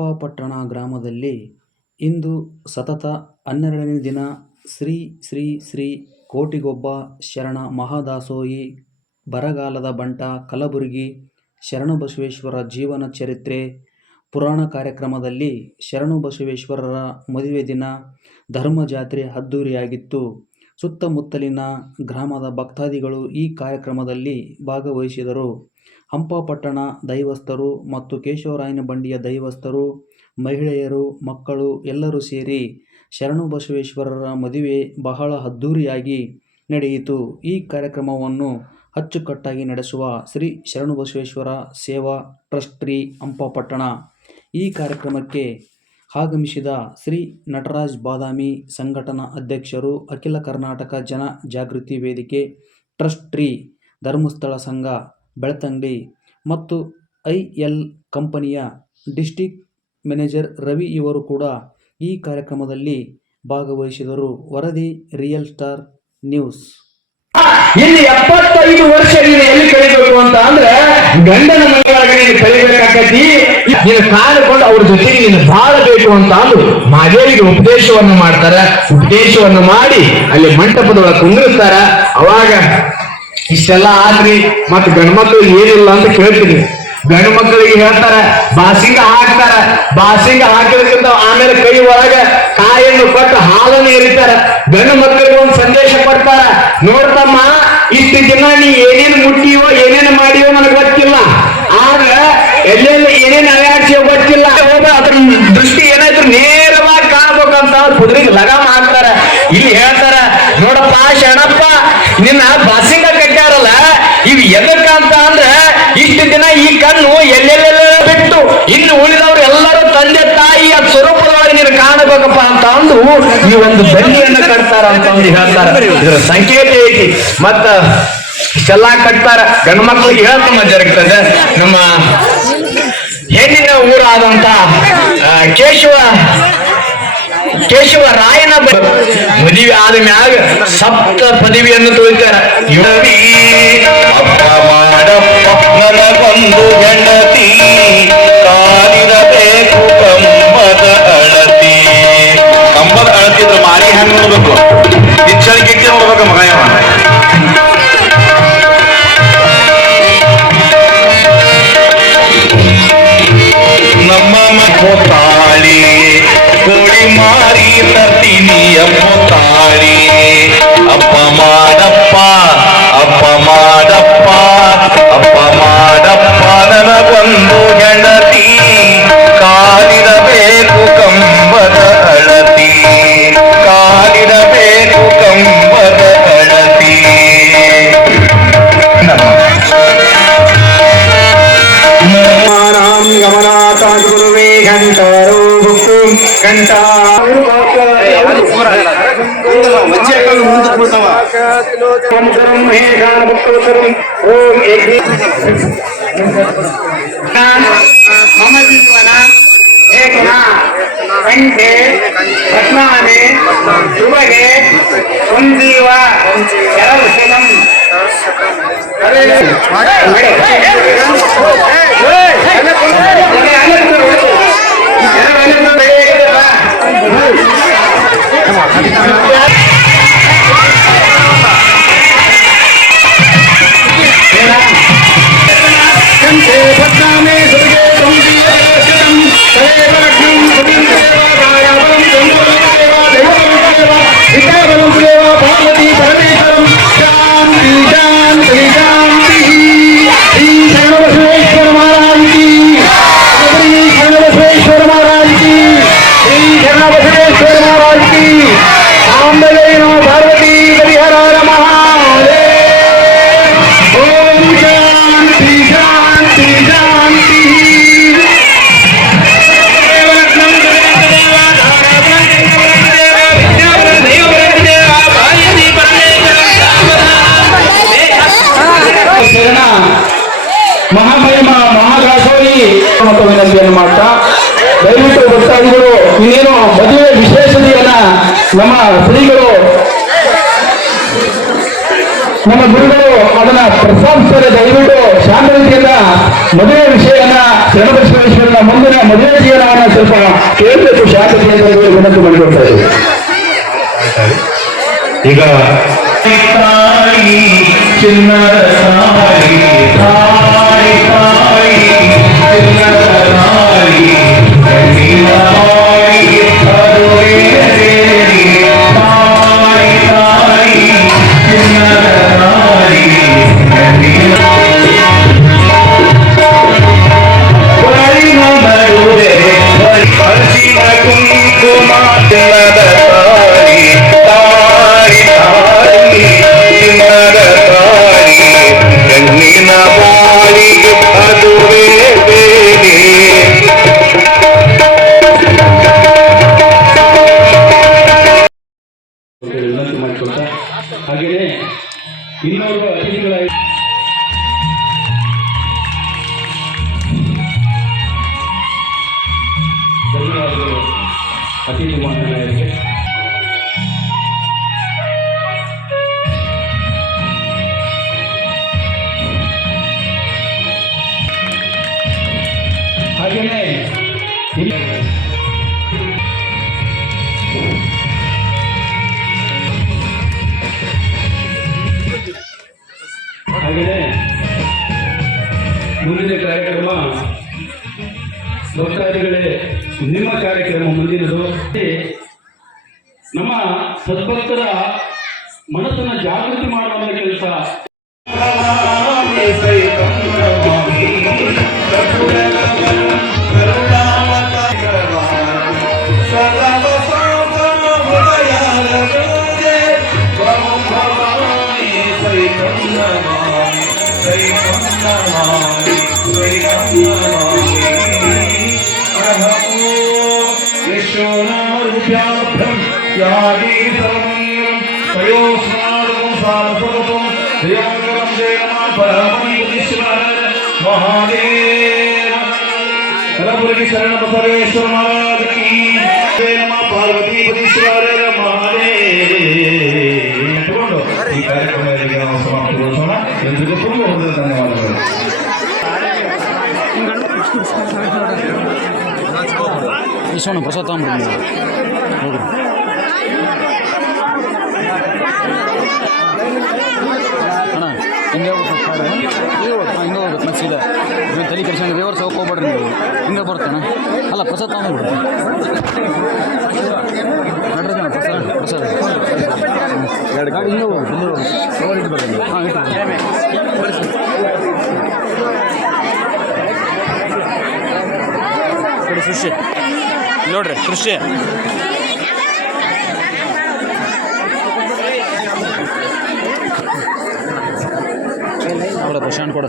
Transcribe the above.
ಹಂಪಾಪಟ್ಟಣ ಗ್ರಾಮದಲ್ಲಿ ಇಂದು ಸತತ 12ನೇ ದಿನ ಶ್ರೀ ಶ್ರೀ ಶ್ರೀ ಕೋಟಿಗೊಬ್ಬ ಶರಣ ಮಹಾದಾಸೋಹಿ ಬರಗಾಲದ ಬಂಟ ಕಲಬುರಗಿ ಶರಣಬಸವೇಶ್ವರ ಜೀವನ ಚರಿತ್ರೆ ಪುರಾಣ ಕಾರ್ಯಕ್ರಮದಲ್ಲಿ ಶರಣಬಸವೇಶ್ವರರ ಮದುವೆ ದಿನ ಧರ್ಮಜಾತ್ರೆ ಅದ್ದೂರಿಯಾಗಿತ್ತು. ಸುತ್ತಮುತ್ತಲಿನ ಗ್ರಾಮದ ಭಕ್ತಾದಿಗಳು ಈ ಕಾರ್ಯಕ್ರಮದಲ್ಲಿ ಭಾಗವಹಿಸಿದರು. ಹಂಪಾಪಟ್ಟಣ ದೈವಸ್ಥರು ಮತ್ತು ಕೇಶವರಾಯನ ಬಂಡಿಯ ದೈವಸ್ಥರು, ಮಹಿಳೆಯರು, ಮಕ್ಕಳು ಎಲ್ಲರೂ ಸೇರಿ ಶರಣಬಸವೇಶ್ವರರ ಮದುವೆ ಬಹಳ ಅದ್ದೂರಿಯಾಗಿ ನಡೆಯಿತು. ಈ ಕಾರ್ಯಕ್ರಮವನ್ನು ಅಚ್ಚುಕಟ್ಟಾಗಿ ನಡೆಸುವ ಶ್ರೀ ಶರಣಬಸವೇಶ್ವರ ಸೇವಾ ಟ್ರಸ್ಟ್ ಟ್ರೀ ಹಂಪಾಪಟ್ಟಣ. ಈ ಕಾರ್ಯಕ್ರಮಕ್ಕೆ ಆಗಮಿಸಿದ ಶ್ರೀ ನಟರಾಜ್ ಬಾದಾಮಿ ಸಂಘಟನಾ ಅಧ್ಯಕ್ಷರು, ಅಖಿಲ ಕರ್ನಾಟಕ ಜನ ಜಾಗೃತಿ ವೇದಿಕೆ, ಟ್ರಸ್ಟ್ ಟ್ರೀ, ಧರ್ಮಸ್ಥಳ ಸಂಘ ಬೆಳ್ತಂಗಡಿ ಮತ್ತು ಐಎಲ್ ಕಂಪನಿಯ ಡಿಸ್ಟ್ರಿಕ್ಟ್ ಮ್ಯಾನೇಜರ್ ರವಿ ಇವರು ಕೂಡ ಈ ಕಾರ್ಯಕ್ರಮದಲ್ಲಿ ಭಾಗವಹಿಸಿದರು. ವರದಿ ರಿಯಲ್ ಸ್ಟಾರ್ ನ್ಯೂಸ್. ಇಲ್ಲಿ 75 ವರ್ಷ ನೀನು ಎಲ್ಲಿ ಕಳಿಬೇಕು ಅಂತ ಅಂದ್ರೆ ಗಂಡನ ಮನೆಯೊಳಗೆ ನೀನು ಕಳಿಬೇಕಾಗತಿ. ನೀನು ಕಾದುಕೊಂಡು ಅವ್ರ ಜೊತೆಗೆ ನೀನು ಬಾಳಬೇಕು ಅಂತ ಅಂದು ಮಾದೇವಿಗೆ ಉಪದೇಶವನ್ನು ಮಾಡ್ತಾರ. ಉಪದೇಶವನ್ನು ಮಾಡಿ ಅಲ್ಲಿ ಮಂಟಪದೊಳಗೆ ಕುಂದಿರ್ತಾರ. ಅವಾಗ ಇಷ್ಟೆಲ್ಲ ಆದ್ರಿ ಮತ್ ಗಂಡ್ಮಕ್ಳು ಏನಿಲ್ಲ ಅಂತ ಕೇಳ್ತೀನಿ. ಗಂಡು ಮಕ್ಕಳಿಗೆ ಹೇಳ್ತಾರ ಬಾಸಿಂಗ ಹಾಕ್ತಾರ. ಬಾಸಿಂಗ ಹಾಕಿದ್ರಿಂದ ಆಮೇಲೆ ಕೈ ಒಳಗ ಕಾಯನ್ನು ಕೊಟ್ಟು ಹಾಲನ್ನು ಎರಿತಾರ. ಗಂಡು ಮಕ್ಕಳಿಗೆ ಒಂದು ಸಂದೇಶ ಕೊಡ್ತಾರ, ನೋಡ್ತಮ್ಮ ಇಷ್ಟು ದಿನ ನೀ ಏನೇನು ಮುಟ್ಟಿಯೋ ಏನೇನು ಮಾಡಿಯೋ ನನಗೆ ಗೊತ್ತಿಲ್ಲ, ಆದ್ರೆ ಎಲ್ಲೆಲ್ಲಿ ಏನೇನು ಅಯಾಡ್ಸಿಯೋ ಗೊತ್ತಿಲ್ಲ. ಅದ್ರ ದೃಷ್ಟಿ ಏನಾಯ್ತು ನೇರವಾಗಿ ಕಾಣ್ಬೇಕಂತ ಅವ್ರು ಕುದುರೆಗೆ ಲಗಾಮ ಹಾಕ್ತಾರ. ಇಲ್ಲಿ ಹೇಳ್ತಾರ, ನೋಡಪ್ಪ ಶರಣಪ್ಪ ನಿನ್ನ ಬಾಸಿಂಗ ಕಟ್ಟಾರಲ್ಲ ಇವ್ ಎದಕ್ಕಂತ ಅಂದ್ರೆ ಇಷ್ಟು ದಿನ ಈ ಕಣ್ಣು ಎಲ್ಲೆಲ್ಲೆಲ್ಲ ಬಿಟ್ಟು ಇನ್ನು ಉಳಿದವ್ರು ಎಲ್ಲರೂ ತಂದೆ ತಾಯಿಯ ಸ್ವರೂಪದೊಳಗೆ ನೀನು ಕಾಣಬೇಕಪ್ಪ ಅಂತ ಅಂದು ಈ ಒಂದು ಬನ್ನಿಯನ್ನು ಕಟ್ತಾರ ಅಂತ ಒಂದು ಹೇಳ್ತಾರ. ಇದರ ಸಂಕೇತ ಐತಿ. ಮತ್ತ ಇಷ್ಟೆಲ್ಲ ಕಟ್ತಾರ. ಗಂಡು ಮಕ್ಕಳಿಗೆ ಹೇಳ್ತಮ್ಮ ಜರುಗ್ತದೆ. ನಮ್ಮ ಹೆಣ್ಣಿನ ಊರಾದಂತ ಕೇಶವರಾಯನ ಮದುವೆ ಆದ ಮ್ಯಾಗ ಸಪ್ತ ಪದವಿಯನ್ನು ತುಳಿತಾರ. ಒಂದು ಹೆಂಡತಿ ಕಾಲಿರಬೇಕು ಕಂಬದ ಅಳತಿ. ಕಂಬದ ಅಳತಿ ಇದ್ರೆ ಮಾರಿ ಹೆಂಗ್ ನೋಡ್ಬೇಕು, ನಿಚ್ಚಳಿಕೆ ನೋಡ್ಬೇಕು ಮಗ. ನಮ್ಮ ತಾಳಿ ಕೋಳಿ ಮಾರಿ ತರ್ತೀನಿ ಅಪ್ಪ ತಾಳಿ. ಅಪ್ಪ ಮಾಡಪ್ಪ ಅಪ್ಪ ಮಾಡಪ್ಪ ಅಪ್ಪ ಮಾಡಪ್ಪ ನನಗೊಂದು ಹೆಂಡತಿ ಕಾಲಿರಬೇಕು ಕಂಬದ ಅಳತಿ. ಕಾಲಿರಬೇಕು ಕಂಬದ ಅಳತಿ. ಗಮನಾಥ ಗುರುವೇ ಘಂಟಾರೋ ಭಕ್ತು ಘಂಟಾ ಓಂ ಮಮ ಜೀವನ ಏಕನಾ ಕಂಠೆ ರತ್ನಾನೆ ಶುಭಗೆ ಸಂಜೀವ ಶರವಶನಂ. ಮಹಾಮಹಿಮ ಮಹಾದಾಸೋಹಿ ಮತ್ತು ವಿನಂತಿಯನ್ನು ಮಾಡ್ತಾ, ದಯವಿಟ್ಟು ಭಕ್ತಾದಿಗಳು ಇನ್ನೇನು ಮದುವೆ ವಿಶೇಷತೆಯನ್ನ ನಮ್ಮ ಶ್ರೀಗಳು ನಮ್ಮ ಗುರುಗಳು ಅದನ್ನ ಪ್ರಶಂಸನೆ ದಯವಿಟ್ಟು ಶಾಂತ ರೀತಿಯಿಂದ ಮದುವೆ ವಿಷಯನ ಶರಣಬಸವೇಶ್ವರನ ಮುಂದಿನ ಮದುವೆ ಜೀವನವನ್ನ ಸ್ವಲ್ಪ ಕೇಳಬೇಕು ಶಾಂತತೆಯಿಂದ ವಿನಂತಿ ಮಾಡಿಕೊಡ್ತಾ ಇದ್ದೀವಿ. ಈಗ ತಾಯಿ ಚಿನ್ನದ ತಾಯಿ ತಾಯಿ ತಾಯಿ ಚಿನ್ನದ ತಾಯಿ ಕಣ್ಣಿನ ತಾಯಿ ಅದುವೇ ದೇವಿ ತಾಯಿ ತಾಯಿ ಚಿನ್ನದ ತಾಯಿ ಕಣ್ಣಿನ ಪರಿಮ ಮರುವೆ ಹರಿಸಿನ ಕುಂಕುಮ ಚಿನ್ನದ ತಾಯಿ ತಾಯಿ ತಾಯಿ ಚಿನ್ನದ ತಾಯಿ ಕಣ್ಣಿನ ಬಾಳಿಗೆ ಅದುವೇ ದೇವಿ ವಿನಂತಿ ಮಾಡಿಕೊಡ್ತಾ ಹಾಗೆಯೇ ಇನ್ನೋರ್ವ ಅತಿಥಿಗಳ ಧನ್ಯವಾದಗಳು ಅತಿಥಿ ಮಹಾರಾಜರಿಗೆ. ಹಾಗೆಯೇ ಹಾಗೆಯೇ ಮುಂದಿನ ಕಾರ್ಯಕ್ರಮ ಭಕ್ತಾದಿಗಳೇ, ನಿಮ್ಮ ಕಾರ್ಯಕ್ರಮ ಮುಂದಿನದು ನಮ್ಮ ಸದ್ಭಕ್ತರ ಮನಸ್ಸನ್ನ ಜಾಗೃತಿ ಮಾಡುವಂತ ಕೆಲಸ. ಕಲಬುರಗಿ ಶರಣ ಬಸವೇಶ್ವರ ಮಹಾರಾಜ ಕೀ ಜಯ. ನಮಃ ಪಾರ್ವತೀಪತೀಶ್ವರ ಮಹಾದೇವ. ಈ ಕಾರ್ಯಕ್ರಮದಲ್ಲಿ ನಾವು ಸಮಾಪ್ತಿಗೊಳಿಸೋಣ. ಎಲ್ರಿಗೂ ತುಂಬ ಹೃದಯದ ಧನ್ಯವಾದಗಳು. ಈಶ್ವರನ ಪ್ರಸಾದ ತಗೊಂಡ್ಬಿಡಿ ಹೋಗ್ರಿ. ಅಣ್ಣ ಹಿಂಗೆ ಹೋಗ್ಬೇಕು, ಹಿಂಗೆ ಹೋಗ್ಬೇಕು ಮತ್ತೆ ಸೀದಾ ನೀವು ತಲೆ ಕೆಡ್ಸ್ಕೊಂಡು ರಿವರ್ಸ್ ಹೋಗ್ಬೇಡ್ರಿ, ನೀವು ಹಿಂಗೆ ಬರ್ತೇನೆ. ಅಲ್ಲ ಪ್ರಸಾದ ತಗೊಂಡ್ಬಿಡ್ರಿ, ನಡ್ರಿ ಪ್ರಸಾದ ಎರಡು ಗಾಡಿ ಹಿಂಗೆ ಹೋಗ್ಬೇಕು, ಹಿಂಗೆ ಹೋಗ್ಬೇಕು ಇಟ್ಟು ಬರ್ರಿ. ಹಾಂ ಇಟ್ಟು ಕೊಡಿ ಸೃಷ್ಟಿ ನೋಡ್ರಿ ಸೃಷ್ಟಿ. ಕೊಡ ಪ್ರಶಾಂತ್ ಕೊಡ.